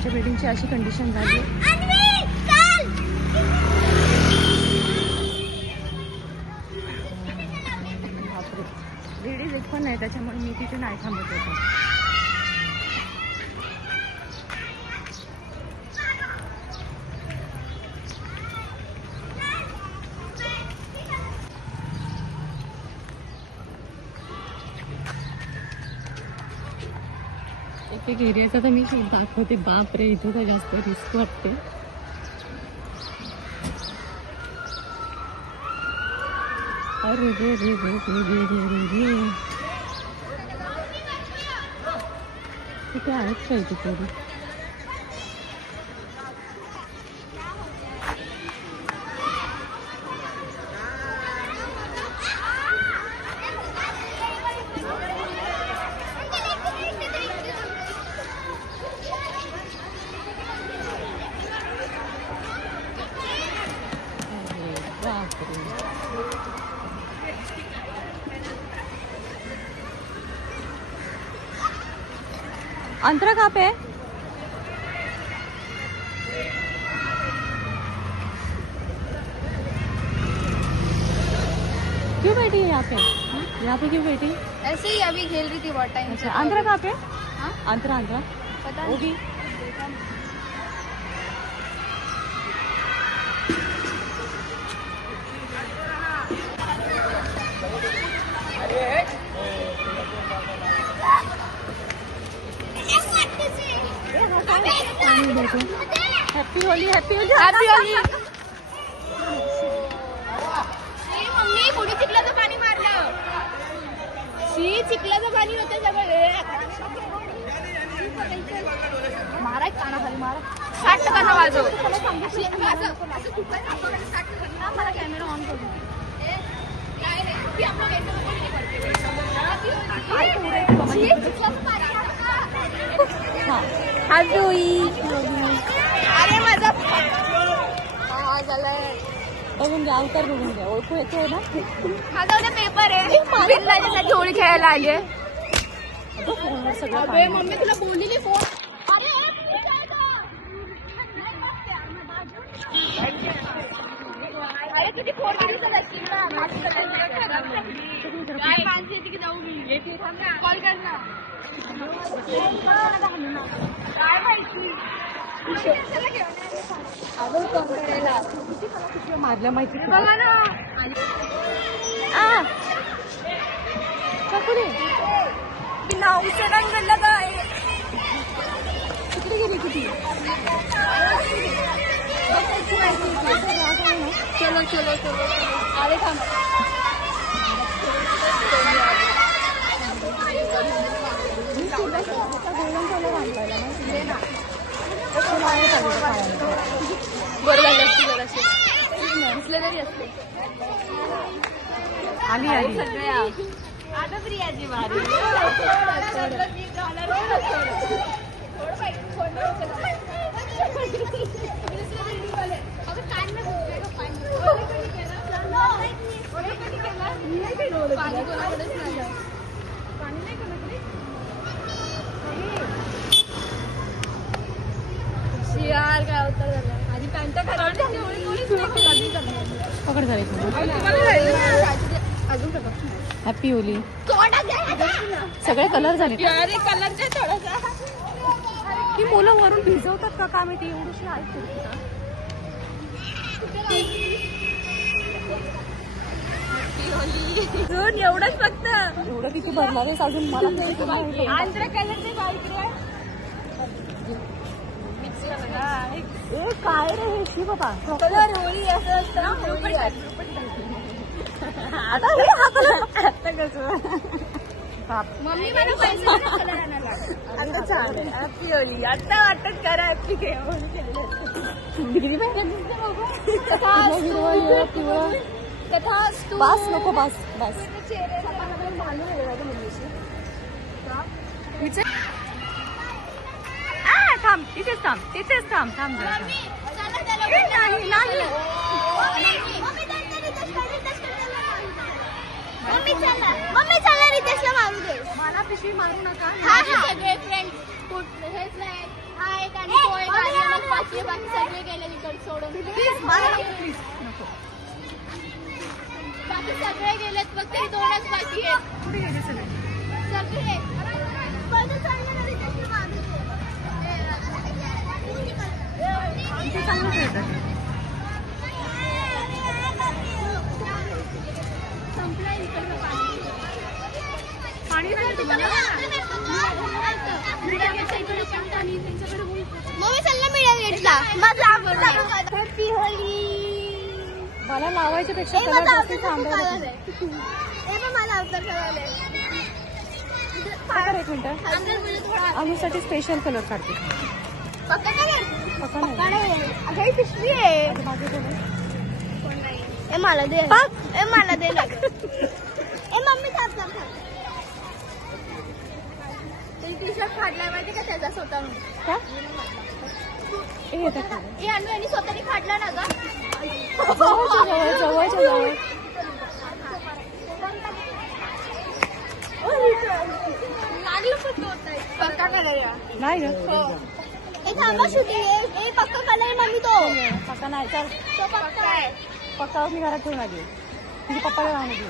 आमच्या बिल्डिंगची अशी कंडिशन झाली. लेडीज एक पण नाही, त्याच्यामुळे मी तिथे नाही थांबत होते. एक एरियाचा तर मी दाखवते. बाप रे, इथं तर जास्त रिस्क वाटते. अरे रे रे रे रे रे रे रे रे, तिथे आहेत काय तिथे? अंतरा कहाँ पे है? क्यों बैठी है यहाँ पे? यहाँ पे क्यों बैठी? ऐसे ही अभी खेल रही थी बहुत टाइम. अच्छा, अंतरा कहाँ पे? हाँ? अंतरा अंतरा पता वो भी. Happy Holy, happy Holy, happy Holy. Mummy कुणी चिखलाचं पाणी मारलं. शी चिखलाचं पाणी होतं सगळं. मारा कानाखाली मारा. 60% वाजव. मला कॅमेरा ऑन करू. अरे माझा झालाय. बघून घ्या, अवतार बघून घ्या. ओळखू येतोय ना? माझा उद्या पेपर आहे. बिंदासाठी होळी खेळायला आले. सगळं मम्मी तुला बोललेली फोन. अरे किती फोन केली ना. काय माणसं येते की जाऊ मी कॉल कर ना. काय माहिती मारल्या माहिती बघा ना. नावचं रंगलं काय तिकडे गेली किती. चलो चलो चलो. अरे थांब. बरं झालं असते जराशी नसले तरी असते. आली आली. आता प्रियाची वारी. यार काय होतं माझी पॅन्ट पकड झाली. अजून हॅपी होली. सगळे कलर झाले. कलरचे थोडासा. ही मुलं वरून भिजवतात का काय माहिती. एवढीशी एवढंच फक्त. एवढं किती भरणार आहेस अजून मला. आंध्र कलरचे काय रे हे शी बाबा. कलर होळी असं असतं ना. आता हे हा कलर आता कसं. मम्मी मला पैसे कलर आणायला. आता छान हॅपी होली. आता वाटत करा हॅपी कथास्तू. बस नको बस बस. थांब तिथेच थांब तिथेच थांब थांब जरा. नाही नाही मम्मी चला रितेशला मारू दे. मला पिशवी मारू नका. सगळे फ्रेंड हेच नाही. हा एक आणि तो एक आणि मग बाकी सगळे गेले तिकडे सोडून. प्लीज मला नको, प्लीज नको. बाकी सगळे गेलेत फक्त हे दोनच बाकी आहेत. कुठे गेले सगळे? सगळे इथे चांगलं खेळतात. संपलं इकडचं पाणी. पाणी नाही तुम्हाला? मम्मी चालला मिळेल गेटला. Happy Holy. मला लावायच्या पेक्षा त्याला जास्त सांगायला. मला अवतार कळाले. एक मिनिट, आम्हीसाठी स्पेशल कलर काढते. पक्का कलर? पक्का पक्का नाही. नाही. अगं ही पिशवी आहे. मागे बोला. कोण नाही. ए मला दे. ए मला दे ना. ए मम्मी थांब थांब थांब. टी शर्ट फाडलाय माहिती का त्याचा स्वतः. का? हे येतात का? हे आणि स्वतःने फाडला ना ग. जवळच्या जवळ, जवळच्या जवळ. लागलं पण पक्का कलर नाही ग. ए थांबा शूटिंग. ए पक्का कलर मम्मी तो. पक्का नाही. चल तो पक्का आहे. पक्का मी घरात ठेवून आली. तुझ्या पप्पाला लावून आली.